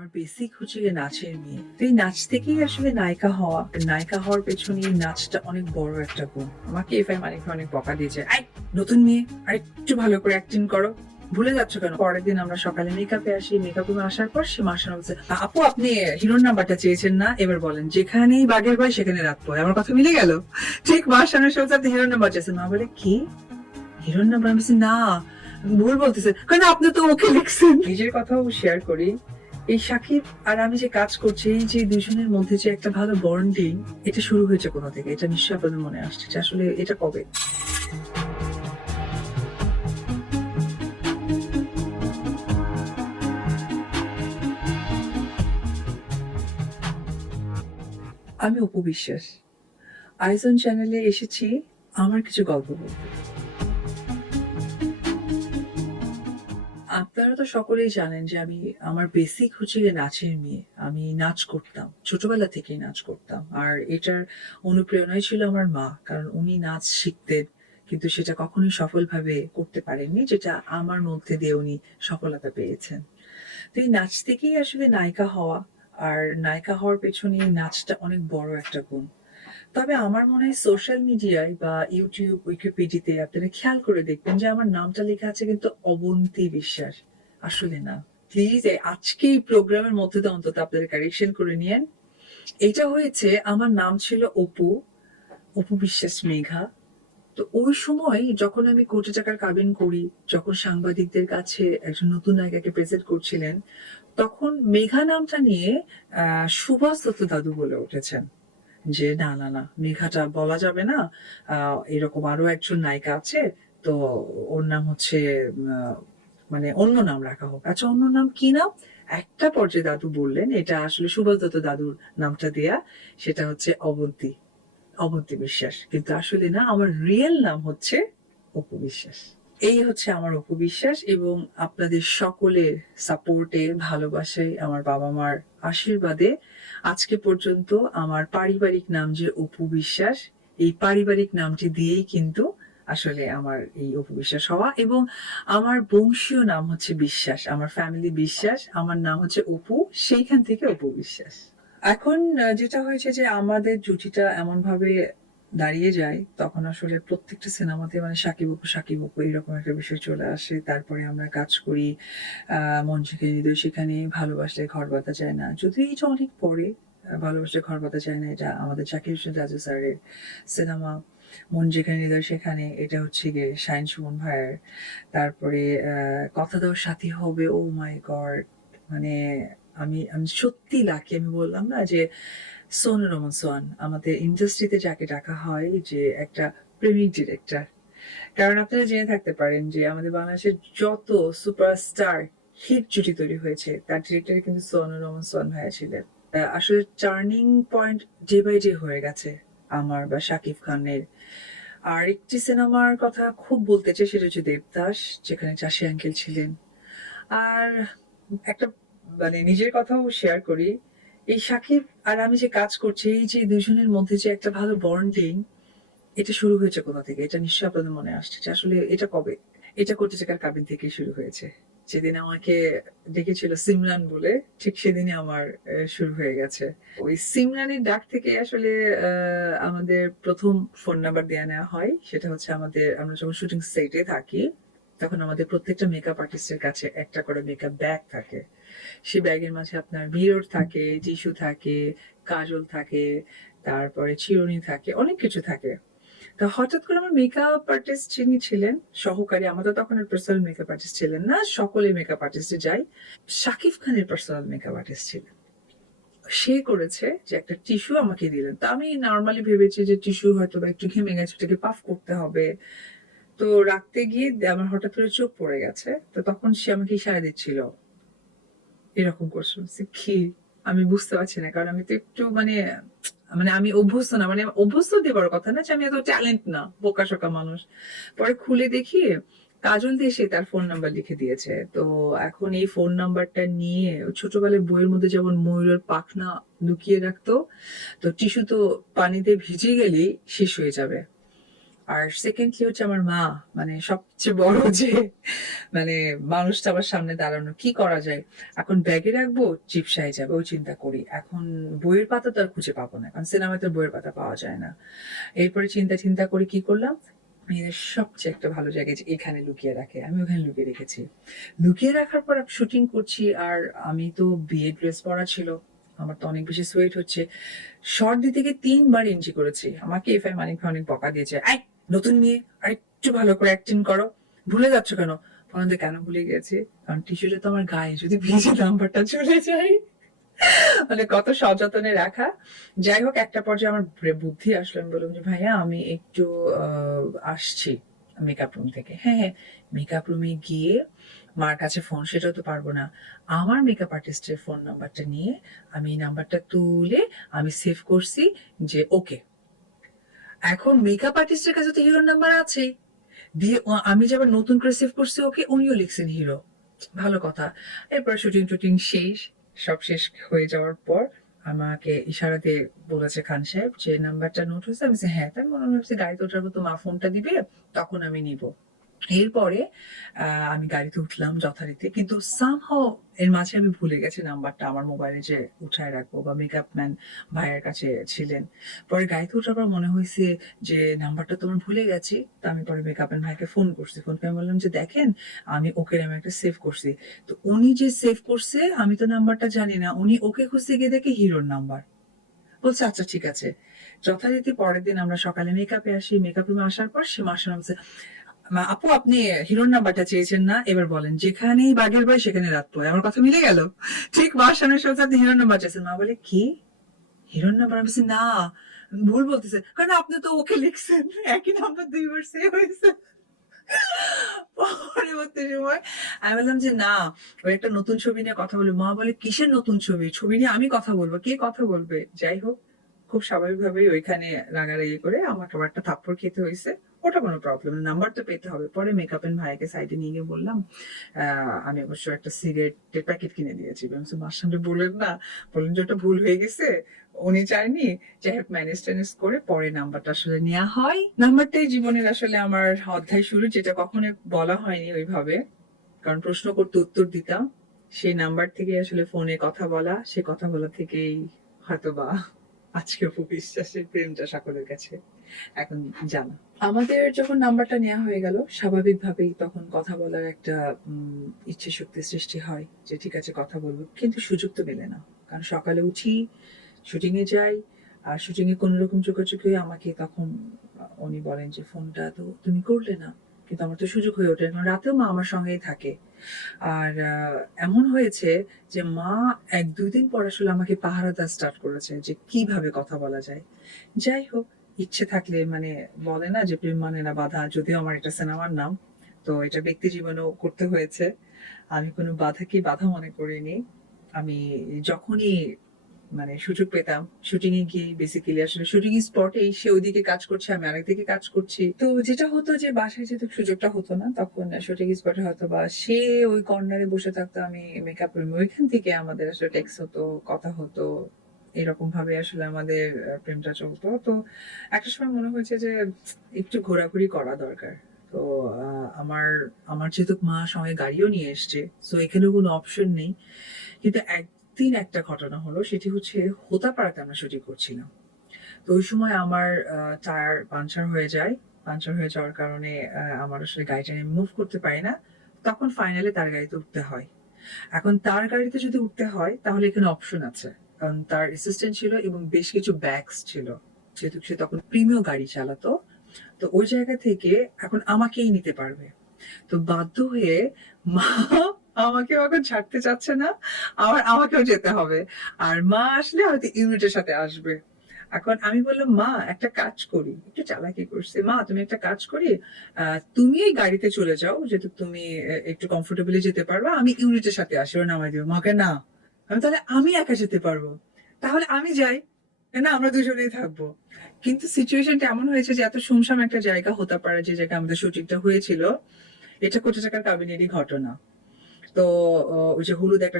আমার বেসিক হচ্ছে গিয়ে নাচের মেয়ে। তো এই নাচ থেকেই আসলে নায়িকা হওয়া, নায়িকা হওয়ার পেছনে এই নাচটা অনেক বড় একটা গুণ। আমাকে এফ আই অনেক বকা দিয়েছে আই নতুন মেয়ে, আর একটু ভালো করে অ্যাক্টিং করো। ভুলে যাচ্ছ কেন? পরের দিন আমরা সকালে মেকআপে আসি মেকআপ রুমে আসার পর সে মাসানো বলছে, আপু, আপনি হিরোর নাম্বারটা চেয়েছেন না? এবার বলেন, যেখানেই বাঘের ভয়, সেখানে রাত রাখব আমার কথা মিলে গেল। ঠিক মাসানো সে বলছে, আপনি হিরোর নাম্বার চেয়েছেন মা বলে, কি? হিরোর নাম্বার? আমি না। ভুল বলতেছে কারণ আপনি তো ওকে লিখছেন নিজের কথাও শেয়ার করি। এই সাকিব আর আমি যে কাজ করছি, এই যে দুজনের মধ্যে যে একটা ভালো বন্ডিং, এটা শুরু হয়েছে কোথা থেকে। এটা আপনাদের মনে আসছে যে আসলে এটা কবে? আমি অপু আইজন চ্যানেলে এসেছি আমার কিছু গল্প বলতে। আপনারা তো সকলেই জানেন যে আমি আমার বেসিক হচ্ছে নাচের মেয়ে। আমি নাচ করতাম, ছোটবেলা থেকেই নাচ করতাম। আর এটার অনুপ্রেরণাই ছিল আমার মা, কারণ উনি নাচ শিখতেন, কিন্তু সেটা কখনোই সফলভাবে করতে পারেননি, যেটা আমার মধ্যে দিয়ে উনি সফলতা পেয়েছেন। তো এই নাচ থেকেই আসলে নায়িকা হওয়া, আর নায়িকা হওয়ার পেছনে নাচটা অনেক বড় একটা গুণ। তবে আমার মনে হয় সোশ্যাল মিডিয়ায় বা ইউটিউব উইকিপিডিতে আপনারা খেয়াল করে দেখবেন যে আমার নামটা লেখা আছে কিন্তু অবন্তী বিশ্বাস। আসলে না। প্লিজ আজকে এই প্রোগ্রামের মধ্যে দিয়ে অন্তত আপনাদের কারেকশন করে নিয়েন। এটা হয়েছে, আমার নাম ছিল অপু। অপু বিশ্বাস মেঘা। তো ওই সময় যখন আমি কোটি টাকার কাবিন করি, যখন সাংবাদিকদের কাছে একজন নতুন নায়িকাকে প্রেজেন্ট করছিলেন, তখন মেঘা নামটা নিয়ে, আহ, সুভাষ দাদু বলে উঠেছেন। যে, না না না, মেঘাটা বলা যাবে না। এরকম আরও একজন নায়িকা আছে, তো ওর নাম হচ্ছে মানে অন্য নাম রাখা হোক। আচ্ছা অন্য নাম কি নাম? একটা পর্যায়ে দাদু বললেন, এটা আসলে সুভাষ দত্ত দাদুর নামটা দেয়া, সেটা হচ্ছে অবন্তী অবন্তী বিশ্বাস। কিন্তু আসলে না, আমার রিয়েল নাম হচ্ছে অপু বিশ্বাস। এই হচ্ছে আমার অপু বিশ্বাস এবং আপনাদের সকলের সাপোর্টে ভালোবাসায়, আমার বাবা মার আশীর্বাদে আজকে পর্যন্ত আমার পারিবারিক নাম যে অপু বিশ্বাস এই পারিবারিক নামটি দিয়েই কিন্তু আসলে আমার এই অপু বিশ্বাস হওয়া এবং আমার বংশীয় নাম হচ্ছে বিশ্বাস, আমার ফ্যামিলি বিশ্বাস, আমার নাম হচ্ছে অপু, সেইখান থেকে অপু বিশ্বাস এখন যেটা হয়েছে যে আমাদের জুটিটা এমন ভাবে দাঁড়িয়ে যায়, তখন আসলে প্রত্যেকটা সিনেমাতে মানে সাকিব অপু সাকিব অপু এরকম একটা বিষয় চলে আসে। তারপরে আমরা কাজ করি মন থেকে হৃদয় সেখানে ভালোবাসলে ঘর বাঁধা যায় না। যদিও এটা অনেক পরে ভালোবাসলে ঘর বাঁধা যায় না, এটা আমাদের জাকির হোসেন রাজু স্যারের সিনেমা। মন যেখানে হৃদয় সেখানে, এটা হচ্ছে গিয়ে শাইন সুমন ভাইয়ের। তারপরে কথা দাও সাথী হবে ও মাই গড মানে আমি আমি সত্যি লাকি আমি বললাম না যে সোনু রমন সোয়ান আমাদের ইন্ডাস্ট্রিতে যাকে ডাকা হয় যে একটা প্রেমিক ডিরেক্টর কারণ আপনারা জেনে থাকতে পারেন যে আমাদের বাংলাদেশের যত সুপারস্টার হিট জুটি তৈরি হয়েছে তার ডিরেক্টর কিন্তু সোনু রমন সোয়ান ভাইয়া ছিলেন। আহ, আসলে turning point day by day হয়ে গেছে আমার বা শাকিব খানের। আর একটি সিনেমার কথা খুব বলতে চাই সেটা হচ্ছে দেবদাস যেখানে চাষি আঙ্কেল ছিলেন। আর একটা মানে নিজের কথাও শেয়ার করি। এই সাকিব আর আমি যে কাজ করছি, এই যে দুজনের মধ্যে যে একটা ভালো বন্ডিং এটা শুরু হয়েছে কোথা থেকে? এটা নিশ্চয়ই আপনাদের মনে আসছে আসলে এটা কবে? এটা করতে চাকার কাবিন থেকে শুরু হয়েছে? যেদিন আমাকে ডেকেছিল সিমরান বলে, ঠিক সেদিনই আমার শুরু হয়ে গেছে। ওই সিমরানের ডাক থেকে আসলে আমাদের প্রথম ফোন নাম্বার দেওয়া নেওয়া হয়। সেটা হচ্ছে আমাদের, আমরা যখন শুটিং সেটে থাকি তখন আমাদের প্রত্যেকটা মেকআপ আর্টিস্টের কাছে একটা করে মেকআপ ব্যাগ থাকে। সেই ব্যাগের মাঝে আপনার মিরর থাকে টিস্যু থাকে, কাজল থাকে, তারপরে চিরুনি থাকে, অনেক কিছু থাকে। তো হঠাৎ করে আমার মেকআপ আর্টিস্ট যিনি ছিলেন, সহকারী আমাদের তখন পার্সোনাল মেকআপ আর্টিস্ট ছিলেন না, সকলে মেকআপ আর্টিস্টে যাই, শাকিব খানের পার্সোনাল মেকআপ আর্টিস্ট ছিলেন। সে করেছে যে একটা টিস্যু আমাকে দিলেন। তো আমি নর্মালি ভেবেছি যে টিস্যু হয়তো বা একটু ঘেমে গেছে, ওটাকে পাফ করতে হবে। তো রাখতে গিয়ে আমার হঠাৎ করে চোখ পড়ে গেছে। তো তখন সে আমাকে ইশারা দিচ্ছিল এরকম করছ বলছি, কি? আমি বুঝতে পারছি না কারণ আমি তো একটু মানে মানে আমি অভ্যস্ত না মানে অভ্যস্ত দিয়ে দেবার কথা না যে আমি এত ট্যালেন্ট না বোকা শোকা মানুষ। পরে খুলে দেখি কাজল দিয়ে সে তার ফোন নাম্বার লিখে দিয়েছে। তো এখন এই ফোন নাম্বারটা নিয়ে ছোটবেলায় বইয়ের মধ্যে যেমন ময়ূরের পাখনা লুকিয়ে রাখতো তো টিস্যু তো পানিতে ভিজে গেলেই শেষ হয়ে যাবে। আর সেকেন্ডলি হচ্ছে আমার মা? মানে সবচেয়ে বড় যে মানে মানুষটা আমার সামনে দাঁড়ানো, কি করা যায়? এখন ব্যাগে রাখব চিপসাই যাবে, ওই চিন্তা করি। এখন বইয়ের পাতা তো আর খুঁজে পাবো না, কারণ সিনেমাতে বইয়ের পাতা পাওয়া যায় না। এরপরে চিন্তা চিন্তা করে কি করলাম? মেয়েদের সবচেয়ে একটা ভালো জায়গা যে এখানে লুকিয়ে রাখে, আমি ওখানে লুকিয়ে রেখেছি। লুকিয়ে রাখার পর শুটিং করছি, আর আমি তো বিয়ে ড্রেস পরা ছিল, আমার তো অনেক বেশি সোয়েট হচ্ছে। শর্ট দিতে গিয়ে তিনবার এন্ট্রি করেছি, আমাকে এফ আই মানিক অনেক বকা দিয়েছে আই নতুন মেয়ে আর একটু ভালো করে অ্যাক্টিং করো। ভুলে যাচ্ছ কেন? ফোনতে কেন ভুলে গেছি? কারণ টিস্যুটা তো আমার গায়ে, যদি ভিজে নাম্বারটা চলে যায়। মানে কত সযত্নে রাখা। যাই হোক, একটা পর্যায়ে আমার বুদ্ধি আসলো। আমি বললাম যে, ভাইয়া, আমি একটু আসছি মেকআপ রুম থেকে। হ্যাঁ হ্যাঁ মেকআপ রুমে গিয়ে মার কাছে ফোন সেটাও তো পারব না। আমার মেকআপ আর্টিস্টের ফোন নাম্বারটা নিয়ে আমি এই নাম্বারটা তুলে আমি সেভ করছি যে ওকে এখন মেকআপ আর্টিস্টের কাছে তো হিরোর নাম্বার আছে দিয়ে আমি যে আবার নতুন করে সেভ করছি, ওকে উনিও লিখছেন হিরো ভালো কথা। এরপর শুটিং টুটিং শেষ। সব শেষ হয়ে যাওয়ার পর আমাকে ইশারাতে বলেছে খান সাহেব, যে নাম্বারটা নোট হয়েছে। আমি হ্যাঁ তাই মনে হচ্ছে গাড়িতে ওঠার পর তো মা ফোনটা দিবে, তখন আমি নিব। এরপরে আমি গাড়িতে উঠলাম যথারীতি কিন্তু সামহাও এর মাঝে আমি ভুলে গেছি নাম্বারটা আমার মোবাইলে যে উঠায় রাখব বা মেকআপ ম্যান ভাইয়ের কাছে ছিলেন। পরে গাড়িতে ওঠার পর মনে হয়েছে যে নাম্বারটা তোমার ভুলে গেছি তো আমি পরে মেকআপ ম্যান ভাইকে ফোন করছি। ফোন করে বললাম যে দেখেন আমি ওকে আমি একটা সেভ করছি। তো উনি যে সেভ করছে আমি তো নাম্বারটা জানি না উনি ওকে খুঁজতে গিয়ে দেখে হিরোর নাম্বার। বলছে আচ্ছা ঠিক আছে। যথারীতি পরের দিন আমরা সকালে মেকআপে আসি মেকআপ রুমে আসার পর সে "মা, আপু, আপনি হিরোর নাম্বারটা চেয়েছেন না? এবার বলেন, যেখানেই বাগের বয় সেখানে রাত পয় আমার কথা মিলে গেল? ঠিক মার সামনে সে আপনি হিরোর নাম্বার চেয়েছেন। মা বলে, কি? হিরোর নাম্বার? আমি না। ভুল বলতেছে। কারণ আপনি তো ওকে লিখছেন। একই নাম্বার দুইবার সেভ হয়েছে। পরবর্তী সময় আমি বললাম যে, না ওই একটা নতুন ছবি নিয়ে কথা বলি মা বলে, কিসের নতুন ছবি? ছবি নিয়ে আমি কথা বলব। কে কথা বলবে? যাই হোক, খুব স্বাভাবিক স্বাভাবিকভাবেই ওইখানে রাগারাগি করে আমাকে আবার একটা থাপ্পড় খেতে হয়েছে। ওটা কোনো প্রবলেম নাম্বার তো পেতে হবে। পরে মেকআপ এন্ড ভাইকে সাইডে নিয়ে গিয়ে বললাম আমি অবশ্য একটা সিগারেটের প্যাকেট কিনে দিয়েছি। মার সামনে বললেন না। বললেন যে ওটা ভুল হয়ে গেছে। উনি চায়নি যাই হোক ম্যানেজ ট্যানেজ করে পরে নাম্বারটা আসলে নেওয়া হয়। নাম্বারটাই জীবনের আসলে আমার অধ্যায় শুরু, যেটা কখনো বলা হয়নি ওইভাবে। কারণ প্রশ্ন করতে উত্তর দিতাম। সেই নাম্বার থেকে আসলে ফোনে কথা বলা। সে কথা বলা থেকেই হয়তো বা আজকে বিশ্বাসের প্রেমটা সকলের কাছে। এখন জানা। আমাদের যখন নাম্বারটা নেওয়া হয়ে গেল, স্বাভাবিকভাবেই তখন কথা বলার একটা ইচ্ছে শক্তি সৃষ্টি হয় যে, ঠিক আছে, কথা বলব। কিন্তু সুযোগ তো মেলে না। কারণ সকালে উঠি শুটিং এ যাই, আর শুটিং এ কোন রকম চোখাচোখি হয়ে আমাকে তখন উনি বলেন যে, ফোনটা তো তুমি করলে না। কিন্তু আমার তো সুযোগ হয়ে ওঠে। কারণ রাতেও মা আমার সঙ্গেই থাকে। আর এমন হয়েছে যে, মা এক দুই দিন পর আসলে আমাকে পাহারা দেওয়া স্টার্ট করেছে যে, কীভাবে কথা বলা যায়। যাই হোক ইচ্ছে থাকলে মানে বলে না যে প্রেম মানে না বাধা, যদিও আমার এটা সিনেমার নাম, তো এটা ব্যক্তি জীবনেও করতে হয়েছে। আমি কোনো বাধাকে বাধা মনে করিনি। আমি যখনই মানে সুযোগ পেতাম শুটিং এ গিয়ে বেসিক্যালি আসলে শুটিং স্পটে সে ওইদিকে কাজ করছে, আমি আরেকদিকে কাজ করছি। তো যেটা হতো যে বাসায় যেহেতু সুযোগটা হতো না, তখন শুটিং স্পটে হয়তো বা সে ওই কর্নারে বসে থাকতো, আমি মেকআপ রুমে ওইখান থেকে আমাদের আসলে টেক্স হতো, কথা হতো এরকম ভাবে আসলে আমাদের প্রেমটা চলতো। তো একটা সময় মনে হয়েছে যে একটু ঘোরাঘুরি করা দরকার। তো আমার আমার যেহেতু মা সঙ্গে গাড়িও নিয়ে এসছে তো এখানেও কোনো অপশন নেই। কিন্তু একদিন একটা ঘটনা হলো, সেটি হচ্ছে হোতা হোতাপাড়াতে আমরা শুটিং করছিলাম। তো ওই সময় আমার টায়ার পাঞ্চার হয়ে যায়। পাঞ্চার হয়ে যাওয়ার কারণে আমার আসলে গাড়িটা আমি মুভ করতে পারি না। তখন ফাইনালে তার গাড়িতে উঠতে হয়। এখন তার গাড়িতে যদি উঠতে হয়, তাহলে এখানে অপশন আছে। তার অ্যাসিস্ট্যান্ট ছিল এবং বেশ কিছু ব্যাগস ছিল। যেহেতু সে তখন প্রিমিয় গাড়ি চালাতো। তো ওই জায়গা থেকে এখন আমাকেই নিতে পারবে। তো বাধ্য হয়ে মা আমাকে এখন ছাড়তে চাচ্ছে না আমার আমাকেও যেতে হবে। আর মা আসলে হয়তো ইউনিটের সাথে আসবে। এখন আমি বললাম, মা, একটা কাজ করি। একটু চালাকি করছে। মা, তুমি একটা কাজ করি। তুমি এই গাড়িতে চলে যাও। যেহেতু তুমি একটু কমফোর্টেবলি যেতে পারবা, আমি ইউনিটের সাথে আসি। ওরা নামাই দিব। মাকে না। আমি তাহলে আমি একা যেতে পারব? তাহলে আমি যাই। না, আমরা দুজনেই থাকব। কিন্তু সিচুয়েশনটা এমন হয়েছে যে এত সুমসাম একটা জায়গা হতে পারে যে জায়গায় আমাদের শুটিংটা হয়েছিল। এটা কোটি টাকার কাবিনেরই ঘটনা। তো ওই যে হলুদ একটা